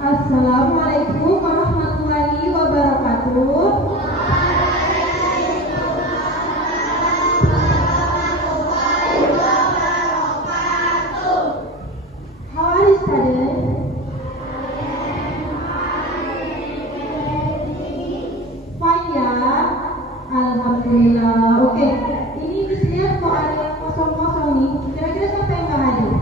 Assalamualaikum warahmatullahi wabarakatuh. How are you studying? Fine ya, alhamdulillah. Oke, ini di sini kok ada yang kosong-kosong nih. Kira-kira siapa yang nggak hadir?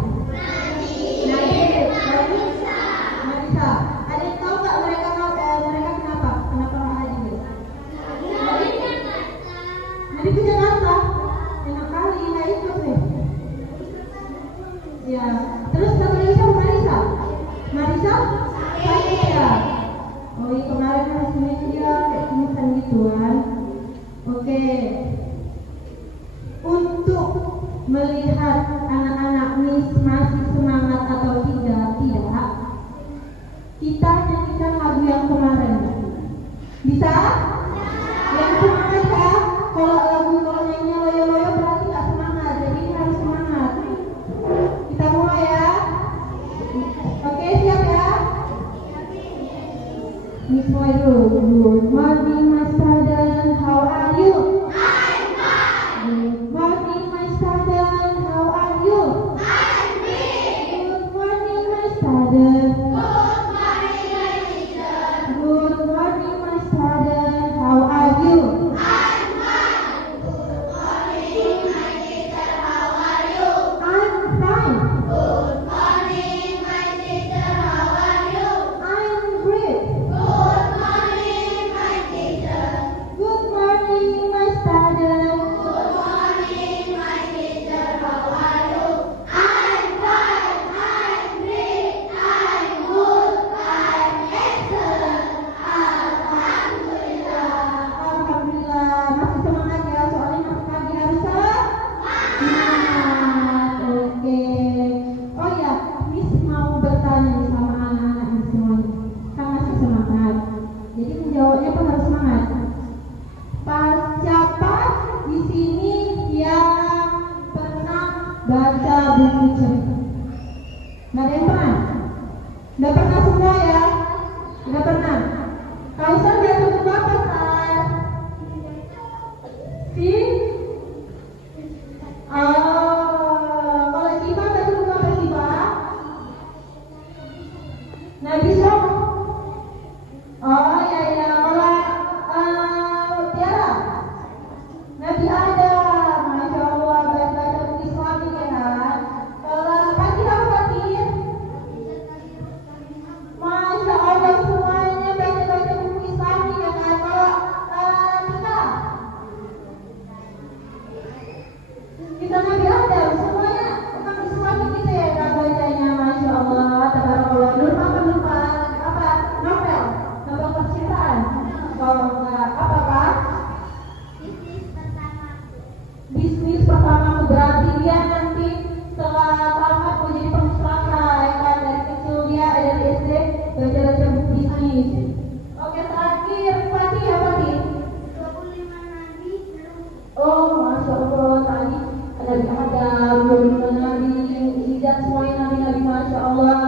Marisa. Ada yang tahu nggak mereka kenapa? Kenapa nggak hadir? Hari ke Jakarta. Enak kali, nggak ikut nih. Ya. Terus satu lagi siapa? Marisa? Saya. Oh iya, kemarin hasilnya dia kayak pingsan gitu kan. Oke. Untuk melihat anak-anak Miss masih semangat atau tidak, kita nyanyikan lagu yang kemarin. Bisa? Yang semangat ya. Kalau nyanyinya loyo-loyo berarti nggak semangat. Jadi ini harus semangat. Kita mulai ya. Oke, siap ya? Miss mulai dulu. Good morning, my student. How are you? I'm fine. Good morning, my student. How are you? I'm fine. Good morning, my student. Good morning, my teacher. Good morning, my student. How are you? I'm fine. Good morning, my teacher. How are you? I'm fine. Good morning, my teacher. How are you? I'm great. Good morning, my teacher. Good morning, my student. Good morning, my teacher. How are you? I'm fine. I'm great. I'm good. I'm excellent. Alhamdulillah. Alhamdulillah. Masih semangat ya, soalnya masih pagi harus semangat. Oke. Oh ya, Miss mau bertanya nih sama anak-anak ini semuanya. Kan masih semangat. Jadi menjawabnya pun harus semangat. Pas siapa di sini yang pernah baca buku cerita? Nggak ada yang pernah? Udah pernah semua ya? Udah pernah? Kausan baca buku apa, Kak? Kalau Siva baca buku apa, Siva? Nabi Syam. Oh ya. Kalau Tiara, Nabi Adam. Masya Allah, baca buku Islami ya kan? Kalau Fatih apa Fatih? Masya Allah, semuanya baca buku Islami ya kan? Kalau kita Nabi Adam, semuanya tentang Islami gitu ya kan bacanya. Masya Allah, tabarakallah. Lupa apa? Novel percintaan. Kalau enggak apa Pak? Bisnis pertama berarti dia nanti setelah tamat mau jadi pengusaha ya kan, dari kecil dia dari SD baca buku bisnis. Oke, terakhir Fatih ya Fatih? 25 nabi belum. Oh, Masya Allah, tadi ada Adam, 25 nabi, dan semuanya nabi-nabi. Masya Allah,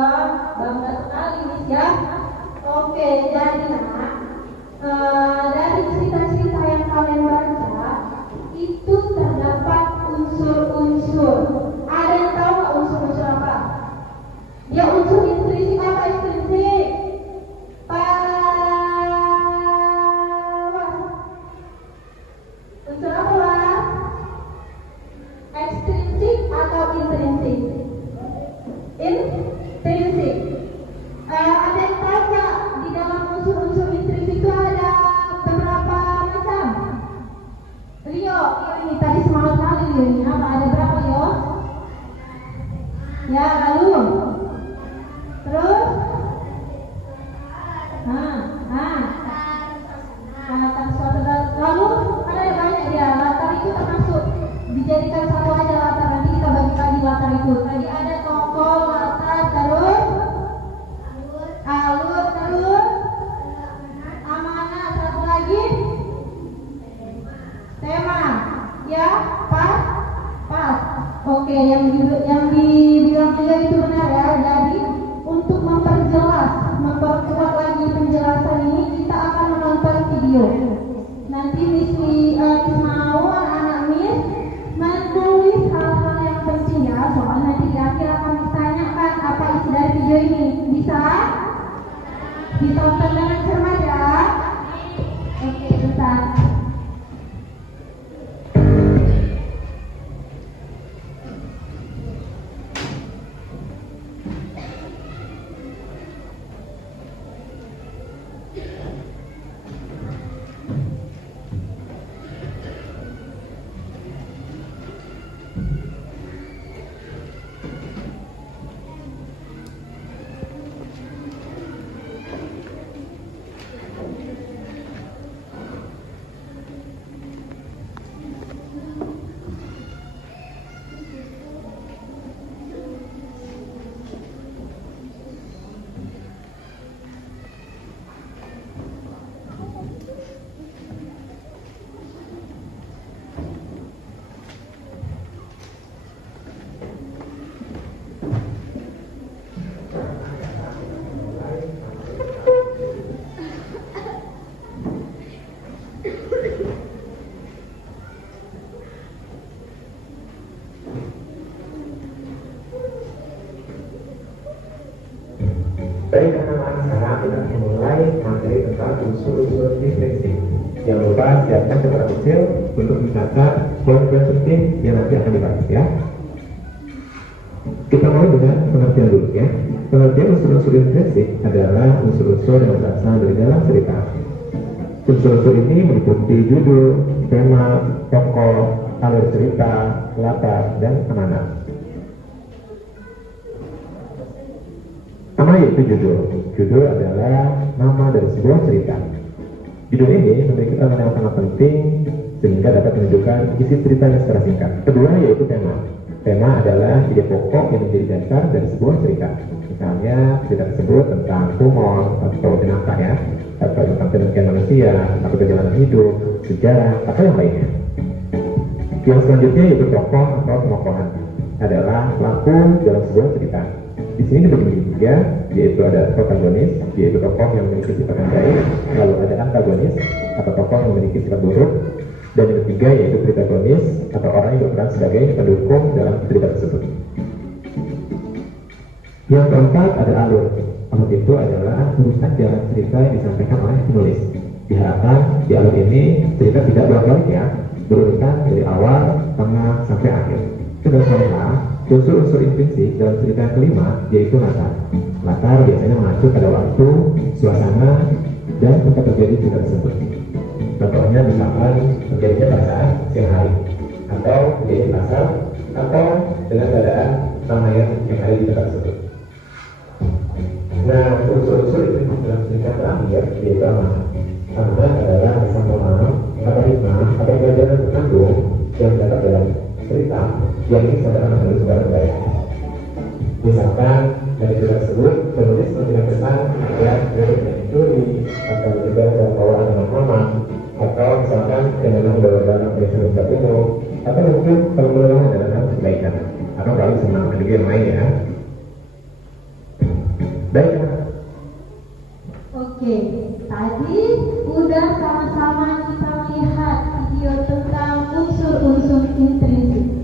bangga sekali Miss ya. Oke, jadi dari cerita-cerita yang kalian baca itu terdapat unsur-unsur. Ada yang tahu nggak unsur-unsur apa? Ya, unsur intrinsik apa ekstrinsik? Unsur apa lah? Ekstrinsik atau intrinsik? Intrinsik. Ada yang tahu nggak di dalam unsur-unsur intrinsik itu ada beberapa macam? Rio, ini tadi semangat kali Rio ini. Apa ada berapa Rio? Ya, lalu terus lalu ada yang banyak dia. Latar itu termasuk dijadikan satu aja latar. Nanti kita bagi lagi latar itu. Tadi ada tokoh, latar, terus alur, terus amanah, satu lagi tema. Ya, pas. Oke, yang yang dibilang juga itu benar ya. Jadi untuk memperkuat lagi penjelasan ini, kita akan menonton video. Nanti Miss mau anak-anak Miss menulis hal-hal yang penting ya, soal nanti di akhir akan ditanyakan apa isi dari video ini. Bisa ditonton dengan cermat ya. Oke, bentar. Baik anak-anak, sekarang kita memulai materi tentang unsur-unsur disfungsi. Jangan lupa siapkan catatan kecil untuk mencatat poin-poin penting yang nanti akan dibahas ya. Kita mulai dengan pengertian dulu ya. Pengertian unsur-unsur intrinsik adalah unsur-unsur yang berasal dari dalam cerita. Unsur-unsur ini meliputi judul, tema, tokoh, alur cerita, latar, dan amanat. Nama yaitu judul. Judul adalah nama dari sebuah cerita. Judul ini memiliki elemen yang sangat penting sehingga dapat menunjukkan isi ceritanya secara singkat. Kedua yaitu tema. Tema adalah ide pokok yang menjadi dasar dari sebuah cerita. Misalnya cerita tersebut tentang humor atau jenaka ya, atau tentang penelitian manusia, atau perjalanan hidup, sejarah, atau yang lainnya. Yang selanjutnya yaitu tokoh atau tokohan adalah pelaku dalam sebuah cerita. Di sini dibagi menjadi tiga, yaitu ada protagonis, yaitu tokoh yang memiliki sifat yang baik, lalu ada antagonis atau tokoh yang memiliki sifat buruk, dan yang ketiga yaitu protagonis atau orang yang berperan sebagai pendukung dalam cerita tersebut. Yang keempat ada alur. Alur itu adalah urusan jalan cerita yang disampaikan oleh penulis. Diharapkan di alur ini cerita tidak bolak-balik ya, berurutan dari awal, tengah, sampai akhir. Kedua, unsur-unsur intrinsik dalam cerita yang kelima yaitu latar. Latar biasanya mengacu pada waktu, suasana, dan tempat terjadi cerita tersebut. Contohnya misalkan terjadinya pada saat siang hari, atau terjadi pasar, atau dengan keadaan ramaian yang ada di tempat tersebut. Nah, unsur-unsur intrinsik dalam cerita terakhir yaitu amanat. Amanat adalah pesan moral atau hikmah atau pelajaran terkandung yang terdapat dalam cerita yang ingin saudara menulis secara baik. Misalkan dari cerita tersebut penulis memberikan pesan agar tidak mencuri atau juga membawa dengan aman, atau misalkan dengan membawa barang yang sudah terpenuh, atau mungkin kalau menolong dalam hal kebaikan atau kalau senang juga yang lain ya. Baik. Oke, tadi udah sama-sama kita lihat video tentang unsur-unsur intrinsik.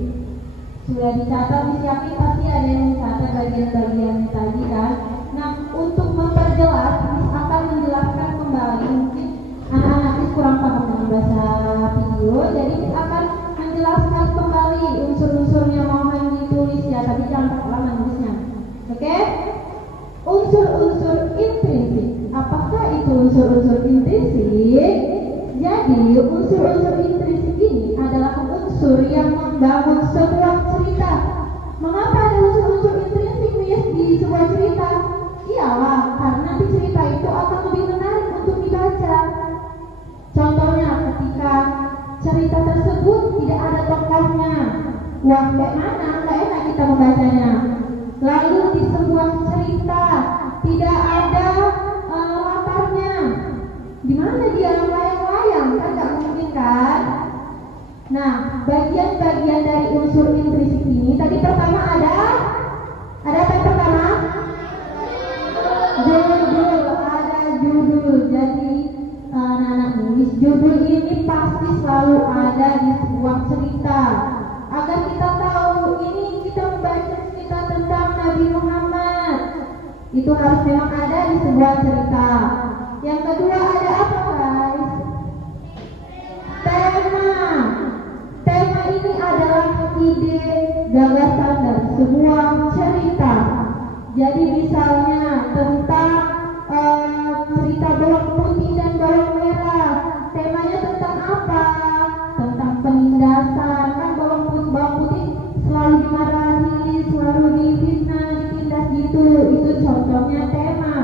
Sudah dicatat, disiapin pasti ada yang dicatat bagian-bagian tadi kan. Nah, untuk memperjelas, akan menjelaskan kembali. Mungkin anak-anak kurang paham dengan bahasa video, jadi akan menjelaskan kembali unsur-unsurnya, mohon ditulis ya, tapi jangan pakai lama nulisnya. Oke? Unsur-unsur intrinsik. Apakah itu unsur-unsur intrinsik? Jadi, unsur-unsur intrinsik ini adalah unsur yang membangun sebuah cerita. Mengapa ada unsur-unsur intrinsik di sebuah cerita? Iyalah, karena di cerita itu akan lebih menarik untuk dibaca. Contohnya, ketika cerita tersebut tidak ada tokohnya, wah, kayak mana? Nggak enak kita membacanya. Lalu di sebuah cerita tidak ada latarnya, di mana dia layang-layang, kan nggak mungkin kan? Nah, bagian-bagian dari unsur intrinsik ini tadi pertama ada apa yang pertama? Judul, ada judul. Jadi anak-anak nulis judul ini pasti selalu ada di sebuah cerita. Agar kita tahu ini kita membaca cerita tentang Nabi Muhammad, itu harus memang ada di sebuah cerita. Yang kedua ada apa guys? Tema ini adalah ide gagasan dari sebuah cerita. Jadi misalnya tentang cerita bawang putih dan bawang merah, temanya tentang apa? Tentang penindasan. Kan bawang putih selalu dimarahi, selalu difitnah, ditindas gitu. Itu contohnya tema.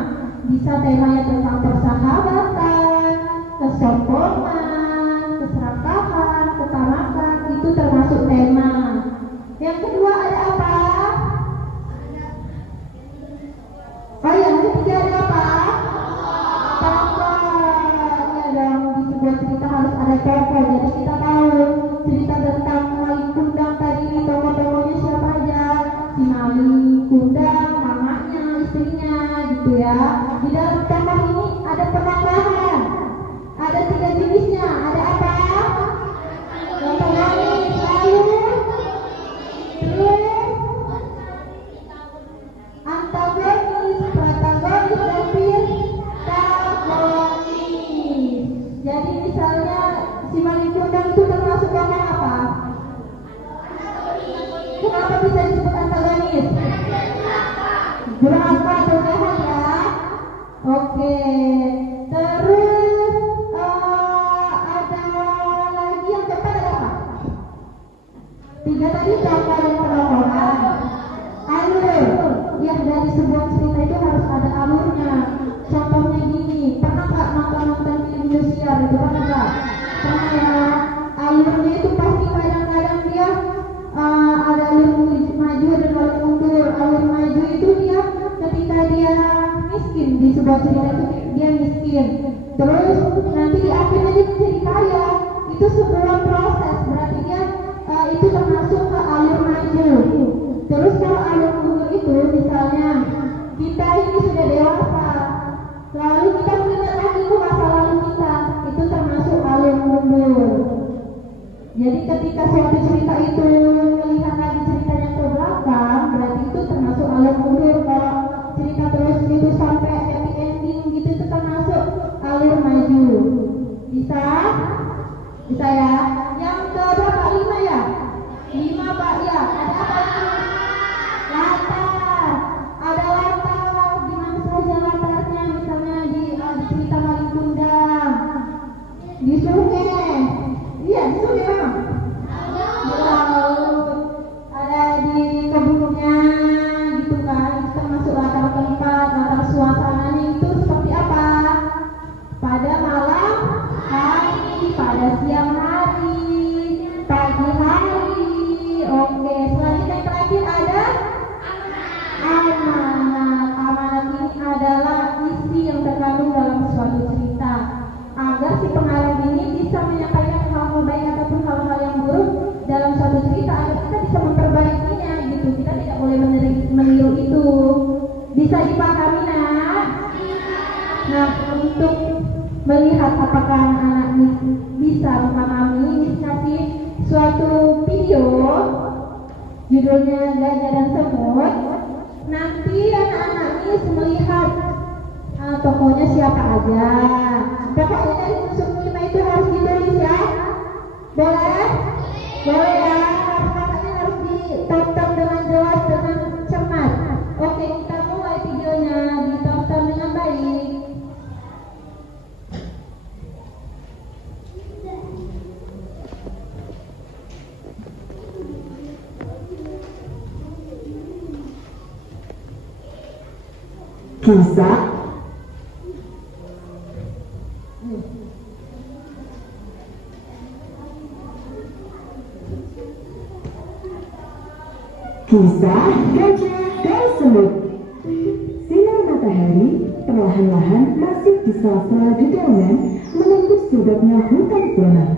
Bisa temanya tentang persahabatan, kesombongan, keserakahan, ketamakan, itu termasuk tema. Yang kedua ada apa? Oh yang ketiga ada apa? Tokoh. Ya dong, di sebuah cerita harus ada tokoh. Jadi kita tahu cerita tentang Maling Kundang tadi, tokoh-tokohnya siapa aja? Si Maling Kundang, mamanya, istrinya, gitu ya. Di dalam tokoh ini ada penambahan. Ada 3 jenisnya. Ada apa? Protagonis, lalu terus antagonis, protagonis, dan antagonis. Jadi misalnya si Maling Kundang itu termasuk tokoh apa? Kenapa bisa disebut antagonis? Durhaka atau jahat ya? Oke. Terus ada lagi yang keempat ada apa? 3 tadi tokoh dan perokokan. Alur. Ya dari sebuah cerita itu harus ada alurnya. Contohnya gini, pernah nggak nonton film Indosiar itu pernah nggak? Pernah ya. Alurnya itu pasti kadang-kadang dia ada alur maju dan alur mundur. Alur maju itu dia ketika dia miskin, di sebuah cerita itu dia miskin. Terus nanti di akhirnya dia menjadi kaya. Itu sebuah proses, berarti dia itu termasuk ke alur maju. Terus kalau alur mundur itu misalnya kita ini sudah dewasa, lalu kita mengingat lagi ke masa lalu kita, itu termasuk alur mundur. Jadi ketika suatu cerita itu melihat lagi ceritanya ke belakang, berarti itu termasuk alur mundur. Kalau cerita terus gitu sampai happy ending gitu, itu termasuk alur maju. Bisa? Bisa ya? Yang ke berapa? 5 ya? 5 Pak ya. Ada apa ini? Latar. Ada latar. Di mana saja latarnya? Misalnya di cerita Maling Kundang. Di sungai. Iya, di sungai memang. Di laut. Ada di kebunnya gitu kan. Itu termasuk latar tempat, latar suasananya itu seperti apa? Pada malam hari, pada siang hari, pagi hari. Oke, selanjutnya yang terakhir ada amanat. Amanat ini adalah isi yang terkandung dalam suatu cerita. Agar si pengarang ini bisa menyampaikan hal-hal baik ataupun hal-hal yang buruk dalam suatu cerita, agar kita bisa memperbaikinya gitu. Kita tidak boleh meniru itu. Bisa dipahami nak? Nah, untuk melihat apakah anak-anak bisa memahami, ini kasih suatu video judulnya Gajah dan Semut. Nanti anak-anak ini melihat tokohnya siapa aja. Pokoknya dari unsur 5 itu harus ditulis ya. Boleh? Boleh ya. Makanya harus ditonton dengan jelas, dengan cermat. Oke, kita mulai videonya, ditonton dengan baik. Kisah Gajah dan Semut. Sinar matahari perlahan-lahan masuk di sela-sela dedaunan menembus sudutnya hutan punah.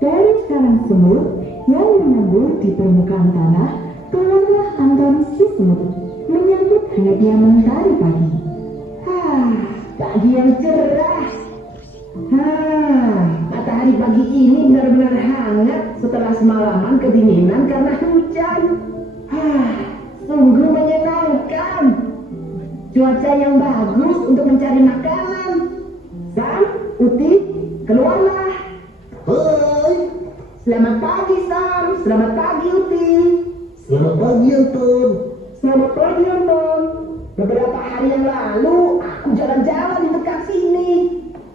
Dari sarang semut yang menyambut di permukaan tanah, keluarlah Anton si semut menyambut hangatnya mentari pagi. Pagi yang cerah. Matahari pagi ini benar-benar hangat setelah semalaman kedinginan karena hujan. Sungguh menyenangkan. Cuaca yang bagus untuk mencari makanan. Sam, Uti, keluarlah. Hai. Selamat pagi Sam, selamat pagi Uti. Selamat pagi Anton. Selamat pagi Anton. Beberapa hari yang lalu aku jalan-jalan di dekat sini.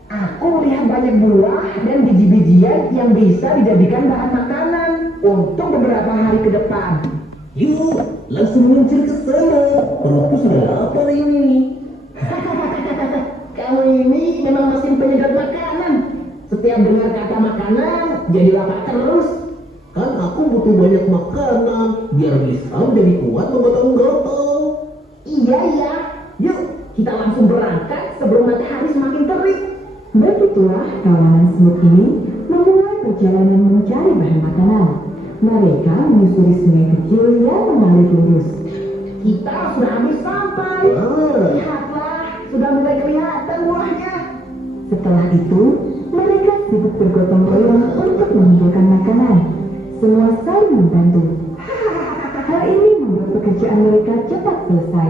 Aku melihat banyak buah dan biji-bijian yang bisa dijadikan bahan makanan untuk beberapa hari ke depan. Yuk, langsung meluncur ke sana. Perutku sudah lapar ini. Kamu ini memang mesin penyedot makanan. Setiap dengar kata makanan, jadi lapar terus. Kan aku butuh banyak makanan biar bisa menjadi kuat menggotong-gotong. Iya. Yuk, kita langsung berangkat sebelum matahari semakin terik. Begitulah kawanan semut ini memulai perjalanan mencari bahan makanan. Mereka menyusuri sungai kecil yang mengalir lurus. Kita sudah hampir sampai. Lihatlah, sudah mulai kelihatan buahnya. Setelah itu, mereka sibuk bergotong royong untuk mengumpulkan makanan. Semua saling membantu. Hal ini membuat pekerjaan mereka cepat selesai.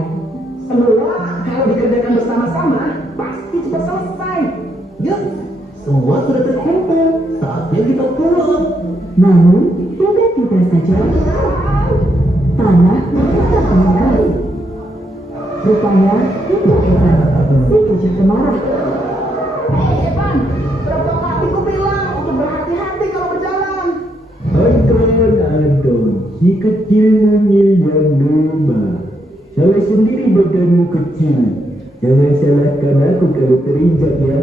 Semua kalau dikerjakan bersama-sama pasti cepat selesai. Yuk, semua sudah terkumpul. Saatnya kita pulang. Namun, tiba-tiba saja tanah bergetar kembali. Rupanya itu Evan, si gajah pemarah. Hei Evan, berapa kali ku bilang untuk berhati-hati kalau berjalan. Anton, si kecil mungil yang domba. Salah sendiri badanmu kecil. Jangan salahkan aku kalau terinjak ya.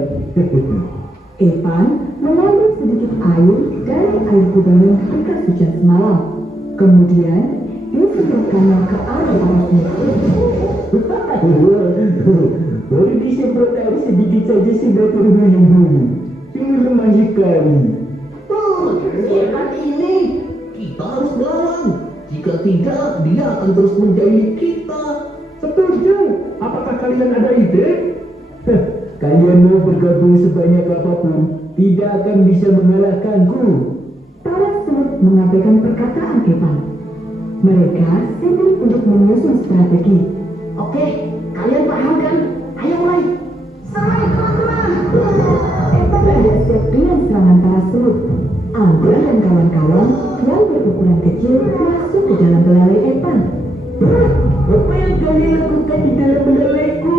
Evan mengambil sedikit air dari air kubangan bekas hujan semalam. Kemudian dia semprotkannya ke arah parasnya. Baru disemprot air sedikit saja sudah terhuyung-huyung. Sungguh lemah sekali. Evan ini Kita harus melawan. Jika tidak, dia akan terus menjahili kita. Setuju. Apakah kalian ada ide? Kalian mau bergabung sebanyak apapun, tidak akan bisa mengalahkanku. para semut mengabaikan perkataan Evan. Mereka sibuk untuk menyusun strategi. Oke, kalian paham kan? Ayo mulai. Serai teman-teman. Evan tidak siap dengan serangan para semut. Anggra dan kawan-kawan yang berukuran kecil masuk ke dalam belalai Evan. Apa yang kalian lakukan di dalam belalaiku?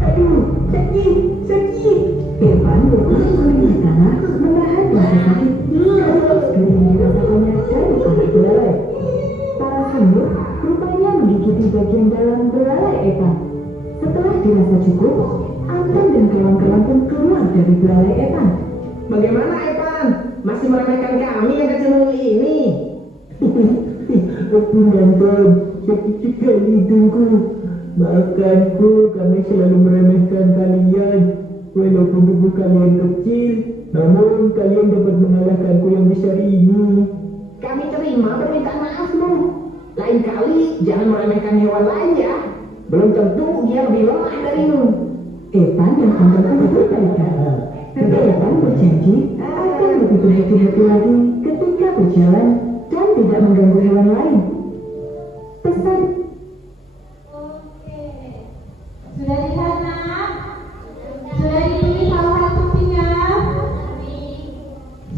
Aduh, sakit. Evan berguling-guling di tanah menahan rasa sakit. Sekali dirasakannya dari anak belalai. Para semut rupanya menggigiti bagian dalam belalai Evan. Setelah dirasa cukup, Anton dan kawan-kawan pun keluar dari belalai Evan. Bagaimana Evan? Masih meremehkan kami yang kecil ini? Ampun Anton, sakit sekali hidungku. Maafkanku, kami selalu meremehkan kalian. Walaupun tubuh kalian kecil, namun kalian dapat mengalahkanku yang besar ini. Kami terima permintaan maafmu. Lain kali jangan meremehkan hewan lain ya. Belum tentu dia lebih lemah darimu. Evan dan Anton pun berbaikan. Tapi Evan berjanji akan lebih berhati-hati lagi ketika berjalan dan tidak mengganggu hewan lain. Pesan. Oke. Sudah di sana? Sudah dipilih salah satunya?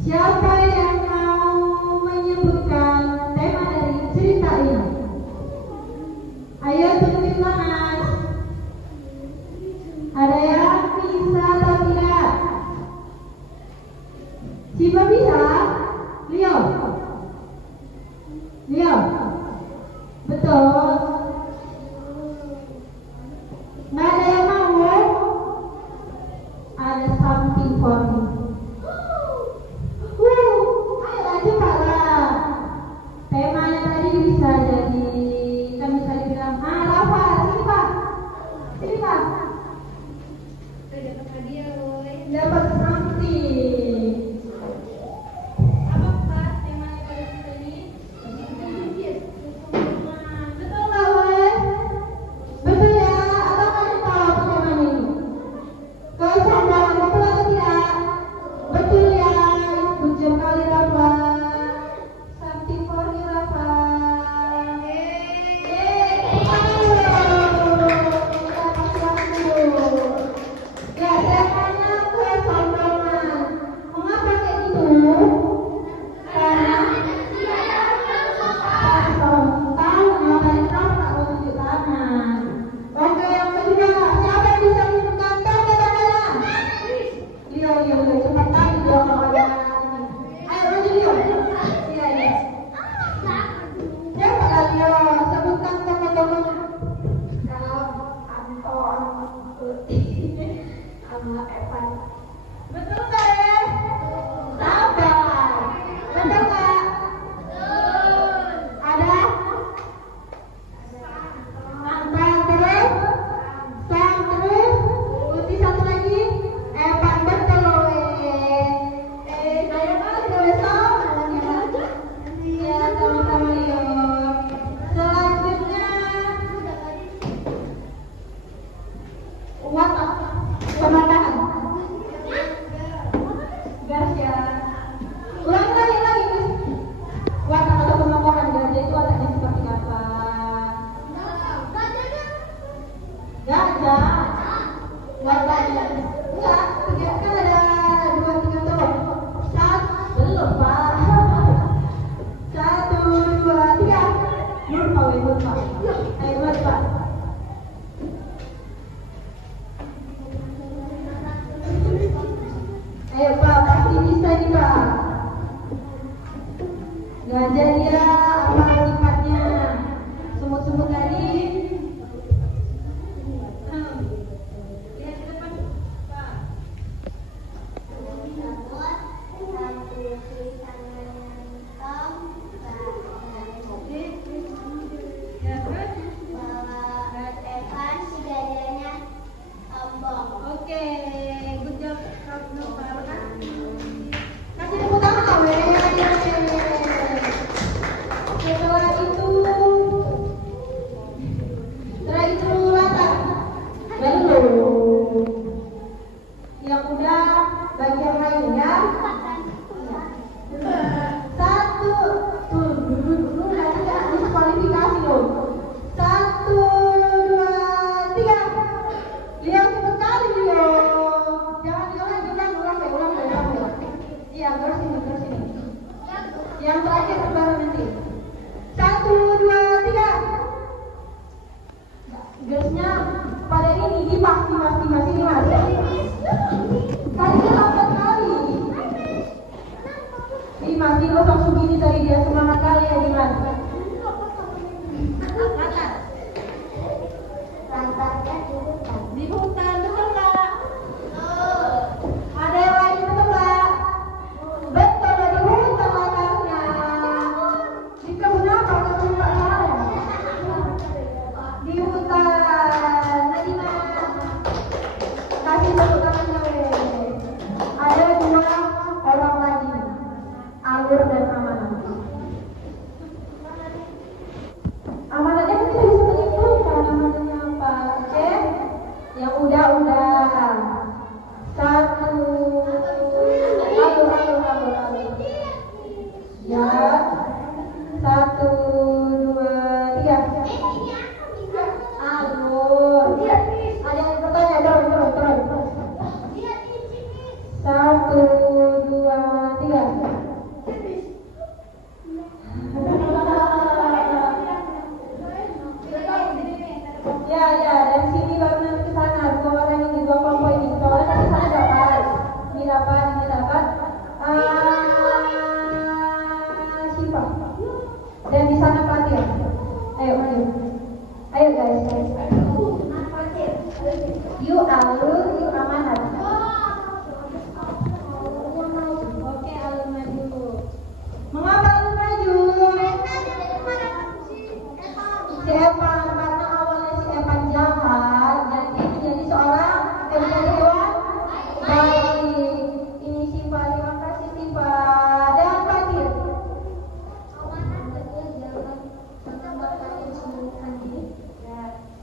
Siapa yang mau menyebutkan tema dari cerita ini? Ayo tunjuk Mas. Ada yang bisa atau tidak? Siapa bisa? Leo. Betul. Nggak ada yang mau? Ada something for me. Ayolah cepatlah. Temanya tadi bisa jadi, kan bisa dibilang, Rafa, sini Pak. Dapat something. Evan. Betul nggak ya? Sabar. Betul nggak? Ada? Sang terus. Sang terus. Uti satu lagi. Evan betul loh. Saya banget loh Sam. Iya sama-sama yuk. Selanjutnya. Watak pemakanan. Gas ya. Ulangi lagi. Watak atau pemakanan gajah itu wataknya seperti apa? Gajah. Wataknya enggak. Kan ada 2, 3 tuh. Belum Pak. 1, 2, 3. Lupa. Ayo Pak. Ayo Pak, pasti bisa nih Pak. Gajah dia apa sifatnya? Semut-semut tadi. Lihat ke depan Pak. Ya terus? Oke, good job Kak Nova. Kasih tepuk tangan weh. Setelah itu Lata. Belum. Yang udah bagian lainnya. Satu. Tuh, dulu nanti kan diskualifikasi loh. 1, 2, 3. Lihat sekali Leo. Jangan ulang deh. Iya, terus ini. Yang terakhir baru nanti. 1, 2, 3. Gasnya pada ini pasti Mas. Kalinya lambat kali. Dimas, lo langsung gini tadi dia semangat kali ya Dimas. Di hutan, betul nggak? Ada yang lain betul nggak? Betul, di hutan latarnya. Di kebun apa? Kebun Pak Sarah. Di hutan. Lagi Mas. Kasih tepuk tangannya weh. Ada 2 orang lagi. Alur dan Amanah. Amanahnya kan kita bisa menyimpulkan amanahnya apa? Oke? Yang udah. 1. Alur. Ya. 1, 2, 3. Alur. Ada yang bertanya, dorong. 1, 2, 3. Ya, dari sini baru nanti ke sana. 2 orang ini, 2 kelompok ini. Soalnya kan di sana dapat. Ini dapat. Syifa. Dan di sana Fatir. Ayo maju. Ayo guys. Yuk Alur, yuk Amanat. Oke, Alur maju. Mengapa Alur maju? Si Evan, karena awalnya si Evan jahat dan ini jadi seorang hewan baik. Ini Syifa, terima kasih Syifa. Dan Fatir.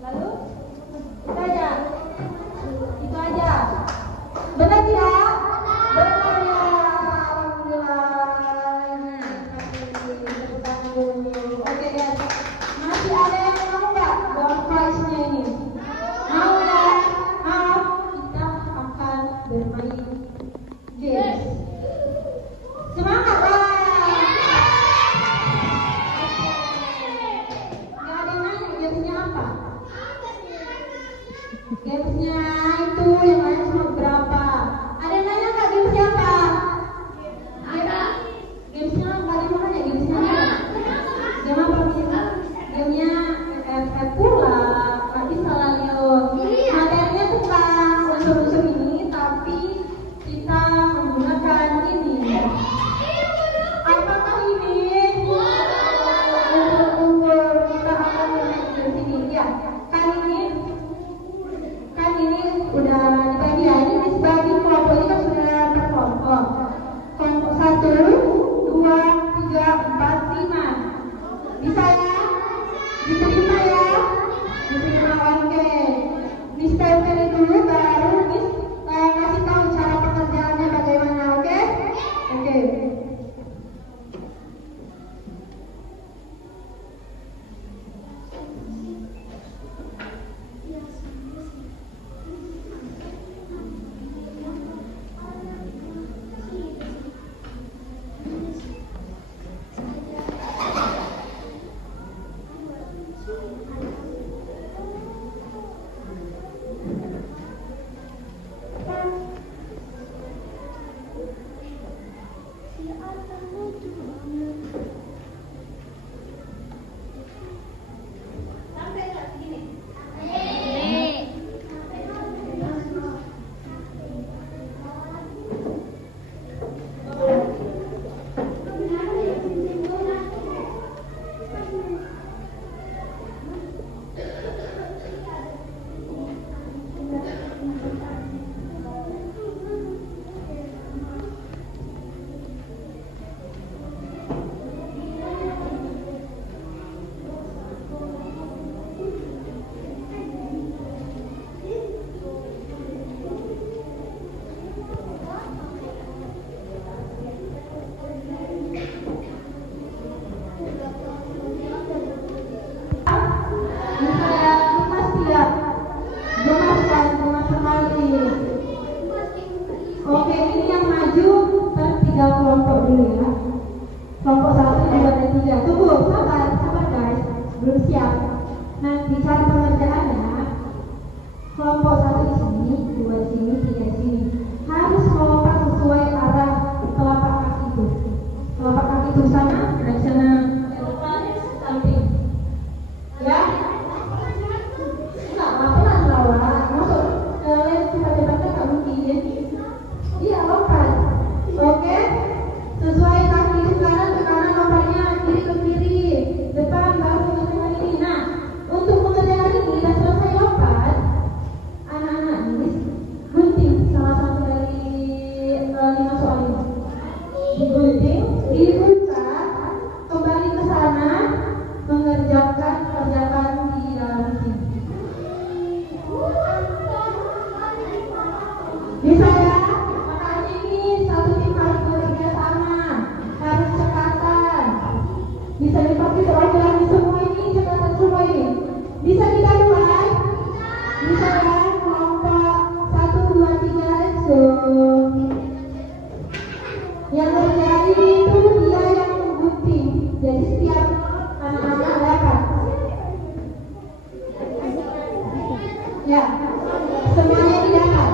Lalu itu aja. Benar tidak? Benar ya. Alhamdulillah. Oke guys. Masih ada yang mau nggak door prize-nya ini? Mau ya? Mau? Kita akan bermain games. Semangat lah! Gak ada yang nanya gamesnya apa? Gamesnya itu yang lain cuma berapa? Ada yang nanya nggak gamesnya apa? Ada. Gamesnya nggak ada yang nanya gamesnya apa? Game apa? Gamenya pula. Nanti salah Leo. Materinya tentang unsur-unsur ini, tapi Bisa ya, gemas tidak? Gemas kan, gemas sekali. Oke, ini yang maju tiga kelompok dulu ya. Kelompok 1, 2, dan 3. Tunggu, sabar guys, belum siap. Nanti cara pengerjaannya, kelompok 1 di sini, 2 di sini, 3 di sini. Harus melompat sesuai arah telapak kaki itu. Telapak kaki itu sana, dan sana samping. Ya? Enggak, pelan lawan. Masuk kalian cepat-cepat nggak mungkin. Iya, lompat. Oke? Sesuai kaki ke kanan lompatnya, kiri ke kiri, depan baru ke tengah ini. Nah, untuk mengerjakan ini dan selesai lompat, anak-anak ini gunting salah satu dari 5 soal ini. Digunting, dibuka, kembali ke sana, mengerjakan kerjaan di dalam sini. Bisa ya? Makanya ini satu tim harus bekerja sama, harus cekatan. Bisa dipakai pelajaran semua ini, cekatan semua ini. Bisa kita mulai? Bisa ya? Kelompok 1, 2, 3, let's go. Yang terjadi itu dia yang menggunting. Jadi setiap anak-anak dapat. Ya, semuanya didapat.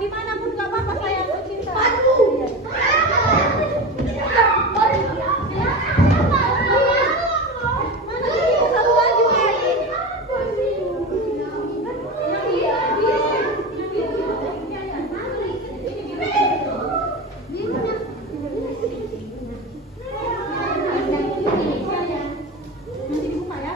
dimanapun gak apa-apa sayang, aku cinta. Mana sih satu lagi? Nanti dibuka ya.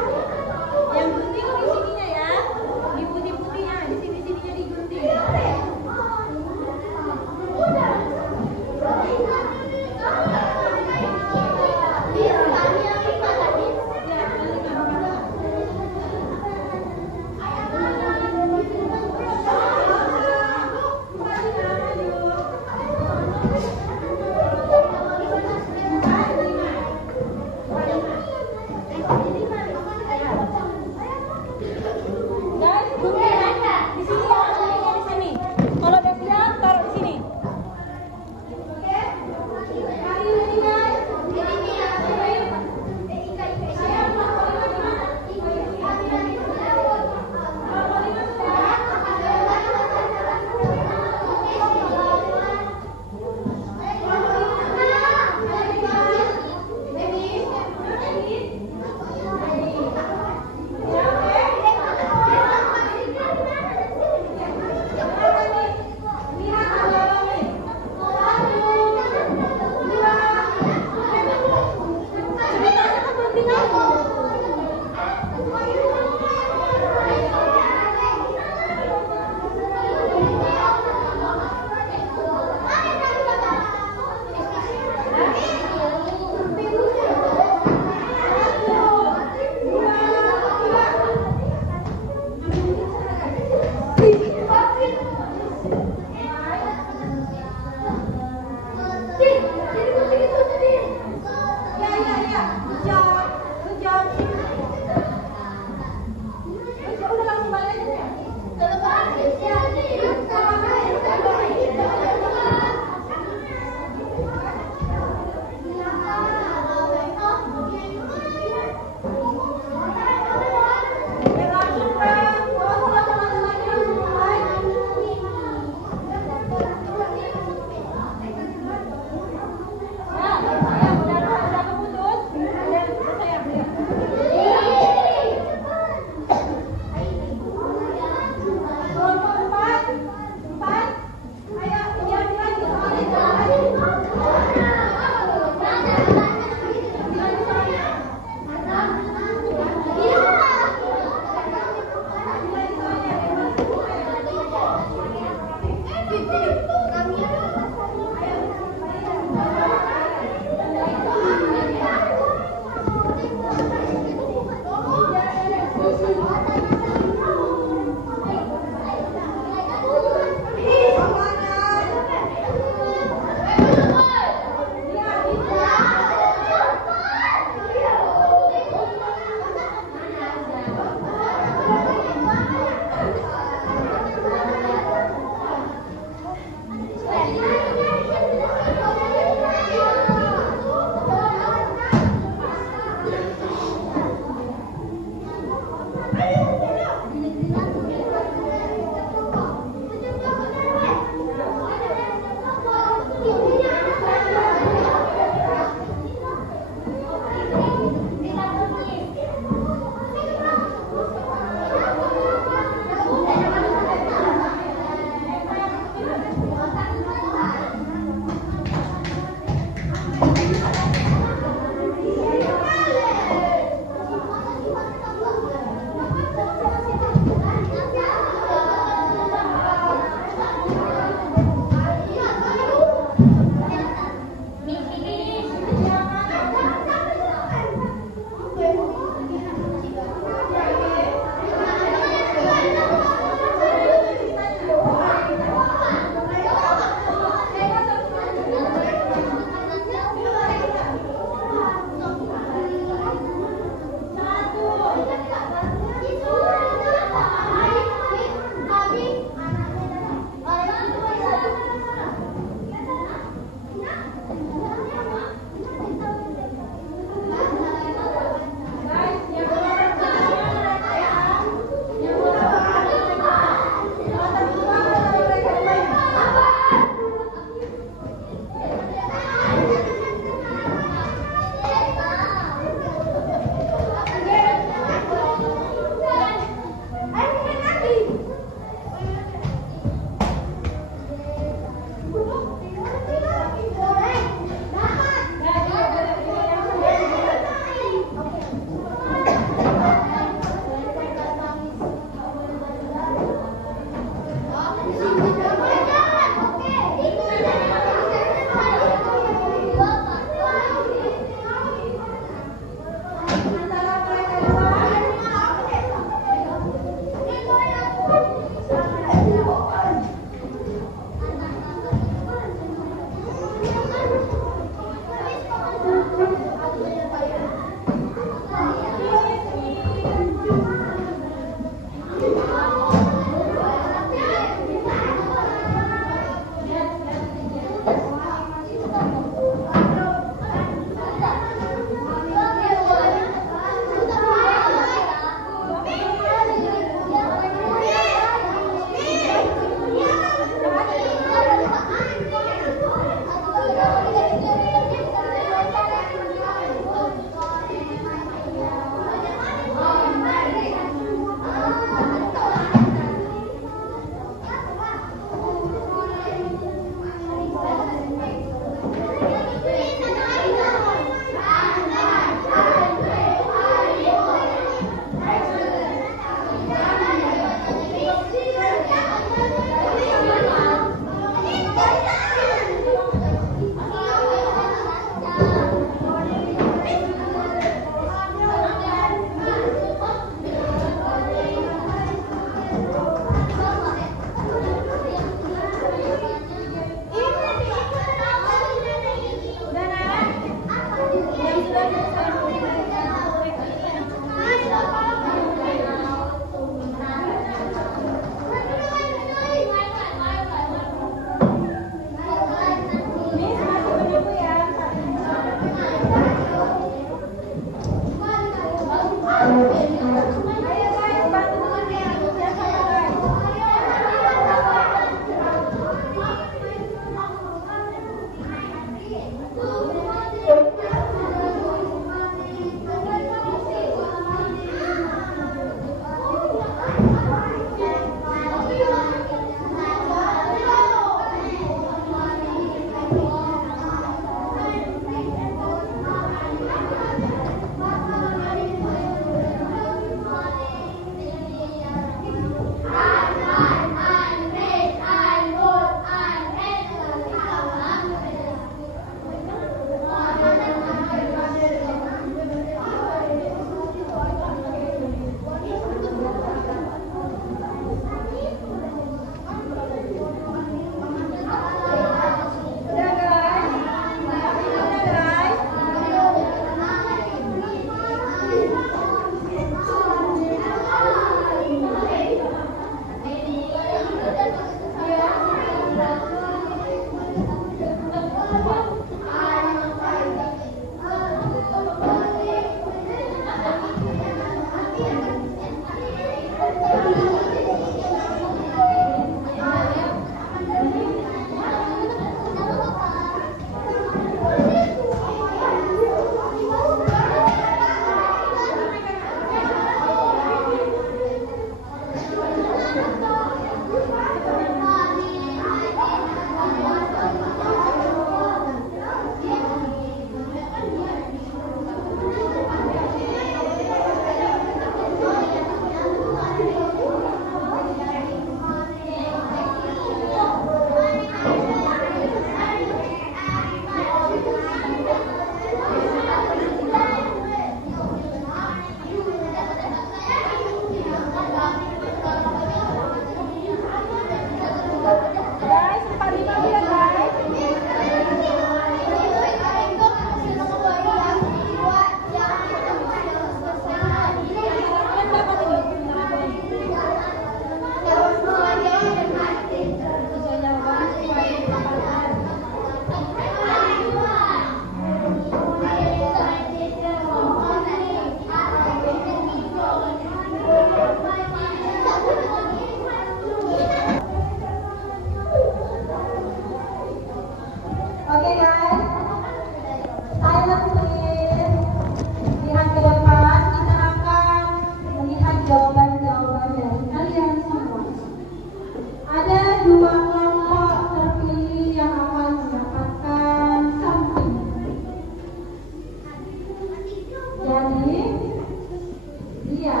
Ya.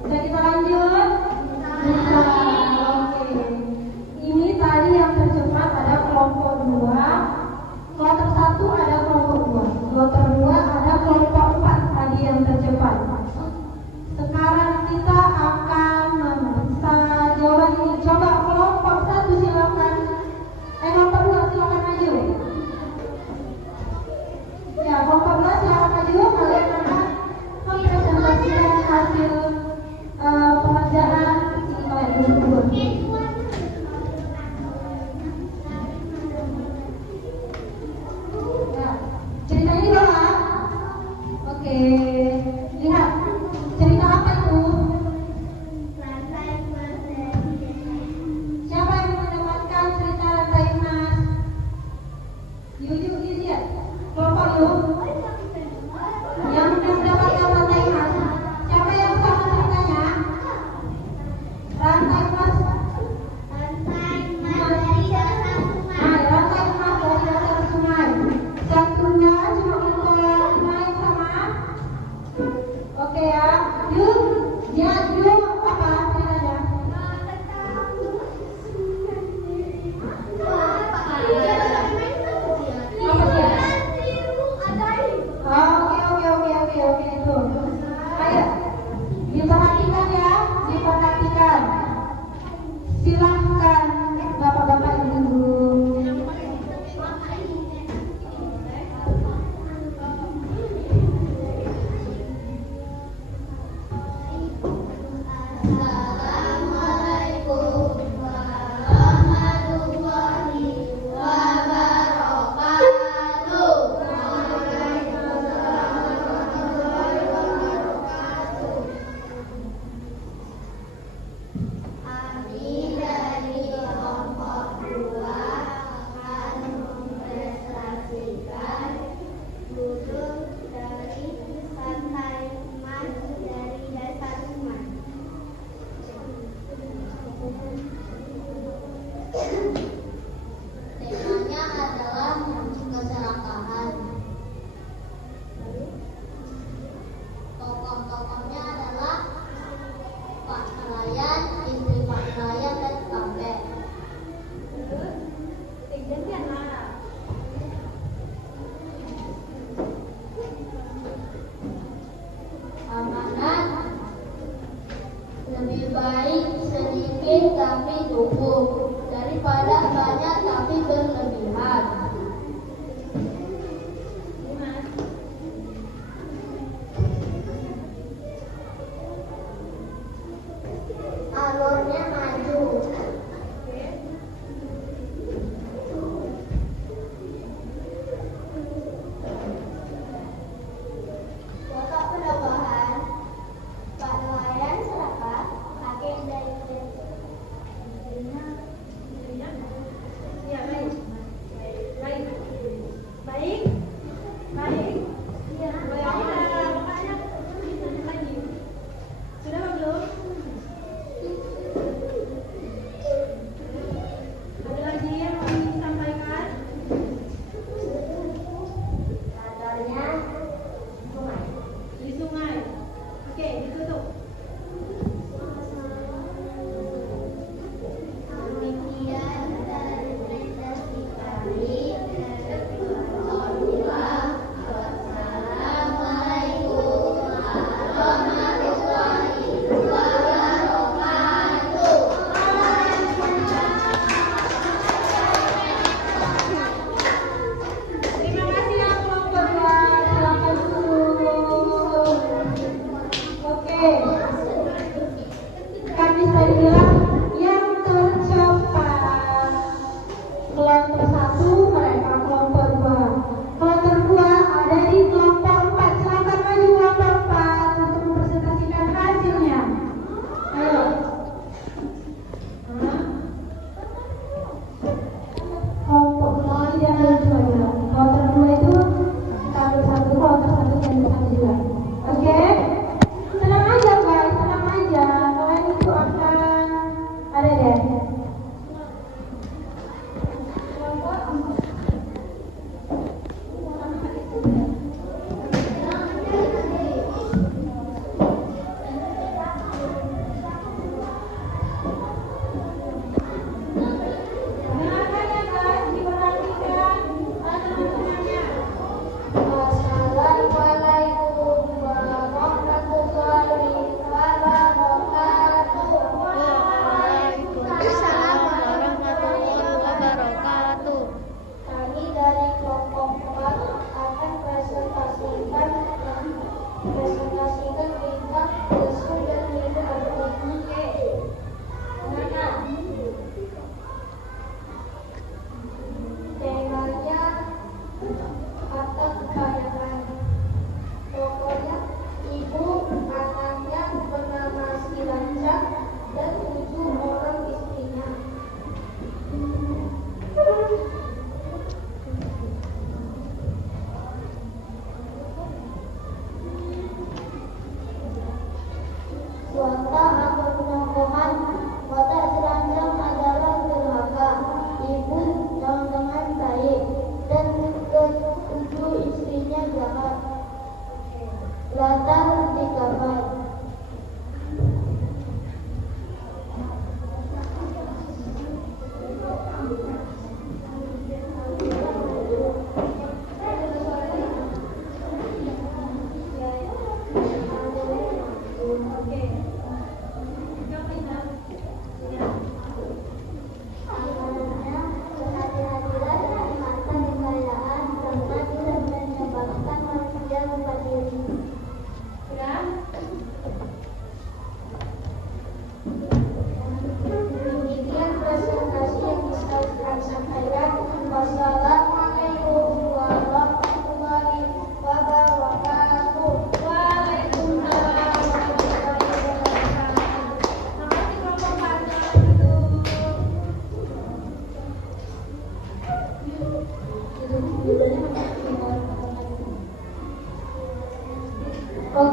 Bisa kita lanjut? Bisa. Oke. Ini tadi yang tercepat ada kelompok 2. Kloter 1 ada kelompok 2. Kloter 2 ada kelompok 4 tadi yang tercepat. Sekarang kita akan memeriksa jawaban ini. Coba kelompok 1 silakan. Kelompok 2 silakan maju. Ya, kelompok 2 silakan maju. Kalian akan mempresentasikan hasil pengerjaan ini kalian dulu. Ya, ceritanya di bawah. Oke, lihat. Cerita apa itu? Siapa yang mendapatkan cerita rantai emas? Yuk, lihat. Kelompok yuk. Yang mendapatkan rantai emas. Siapa yang sama ceritanya? Rantai emas. Rantai emas dari dasar sungai. Satunya cuma untuk sungai sama. Oke ya. Yuk, lihat yuk apa ceritanya? Oke itu. Ayo, diperhatikan ya, diperhatikan. Silahkan bapak-bapak ibu. Temanya adalah keserakahan. Tokoh-tokohnya adalah Pak Nelayan, istri Pak Nelayan, dan kakek. Amanat lebih baik sedikit tapi cukup daripada banyak tapi berlebihan. Alurnya maju. Bapak penambahan, Pak Nelayan serakah, kakek dari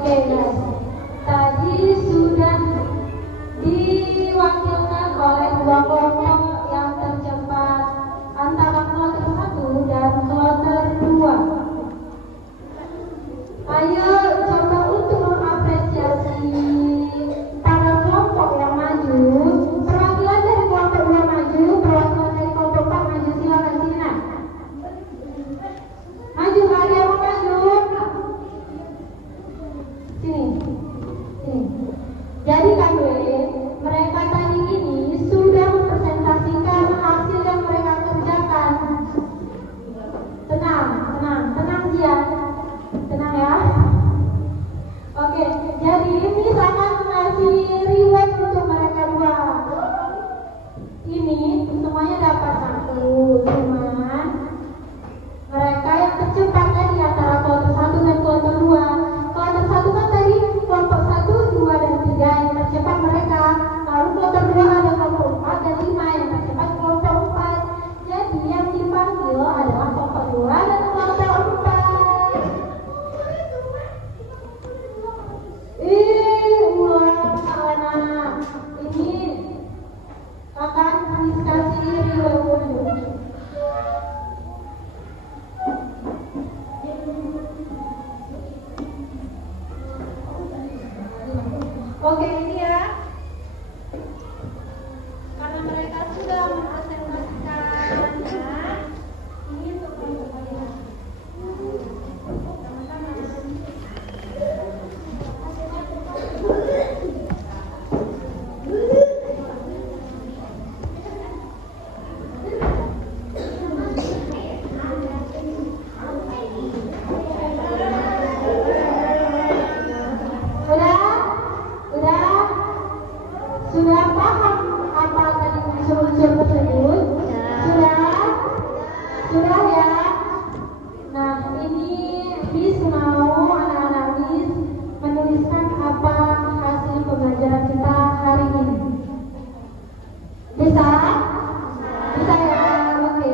Oke guys, tadi sudah diwakilkan oleh dua kelompok yang tercepat antara kloter 1 dan kloter 2. Ayo coba untuk mengapresiasi para kelompok yang maju. Perwakilan dari kelompok 2 maju, perwakilan dari kelompok 4 maju, silakan sini nak. Maju, ada yang mau maju? Sini. Jadi mereka tadi ini sudah mempresentasikan hasil yang mereka kerjakan. Tenang Zian. Tenang ya. Oke, jadi ini akan mengasih reward untuk mereka dua. Ini semuanya dapat 1, cuman mereka yang tercepat tadi antara kloter 1 dan kloter 2. Kloter 1 kan tadi kelompok 1, 2, dan 3 yang tercepat mereka. Lalu kloter 2 ada kelompok 4 dan 5 yang tercepat kelompok 4. Jadi yang dipanggil adalah kelompok 2 dan kelompok 4. Anak-anak ini akan dikasih reward. Oke, ini ya. Karena mereka sudah mempresentasikannya, ini untuk kelompok kalian. Sudah paham apa tadi unsur-unsur tersebut? Sudah ya. Nah, ini Miss mau anak-anak Miss menuliskan apa hasil pembelajaran kita hari ini. Bisa ya. Oke.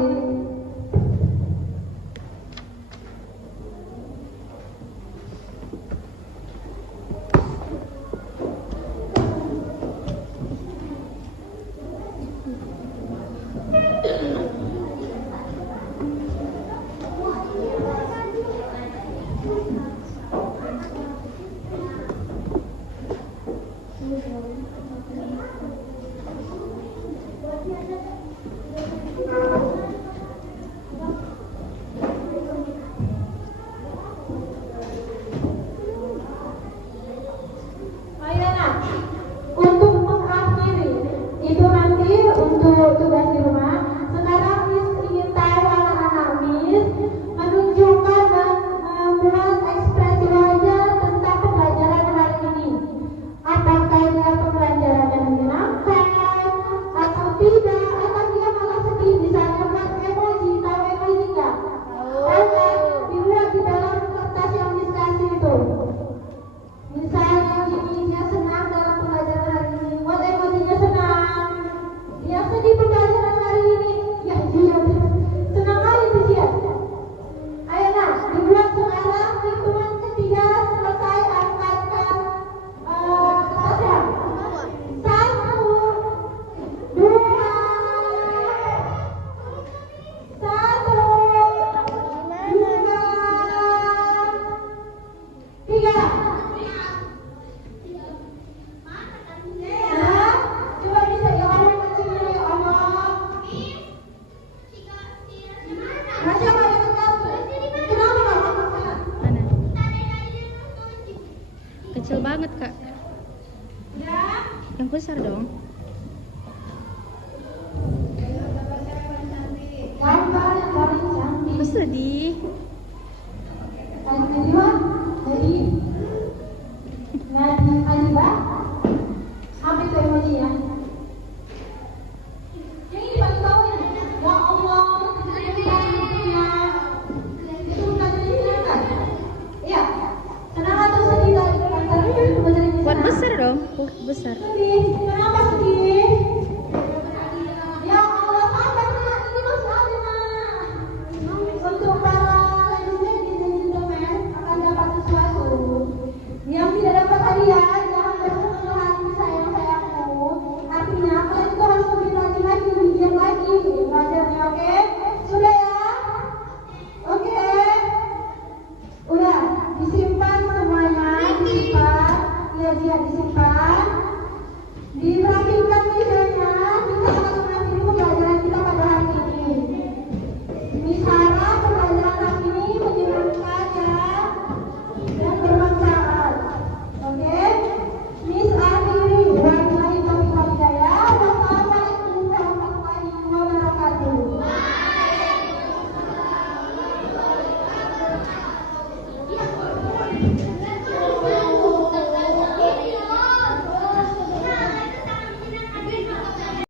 Untuk tugas di rumah, sekarang Miss ingin tahu anak-anak Miss menunjukkan dan membuat ekspresi wajah tentang pembelajaran hari ini. Apakah dia pembelajaran yang menyenangkan atau tidak, atau dia malah sedih? Misalnya buat emoji, tahu emoji nggak? Dibuat di dalam kertas yang Miss kasih itu. Misalnya gini, dia senang dalam pembelajaran hari ini, buat emojinya senang. Dia sedih pembelajaran hari ini, ya dia senang kali tuh dia. Ayo nak, dibuat sekarang hitungan ketiga selesai, angkatkan kertasnya. 1, 2, 3. Coba bisa diomong kecilnya ya Allah. Baca pada kertas. Kenapa nggak mana? Kecil banget kak. Ya. Yang besar dong. Gambar yang paling cantik. Aku sedih. Najwa, Najwa, apa itu emojinya? Yang ini paling bawahnya. Ya Allah, itu bukan sedih kan? Iya. Senang atau sedih tadi? Buat besar dong. Besar. Sedih. Kenapa sedih? Ya Allah, sabar nak. Ini masih ada nak. Untuk para ladies and gentlemen akan dapat sesuatu. Yang lihat di sini.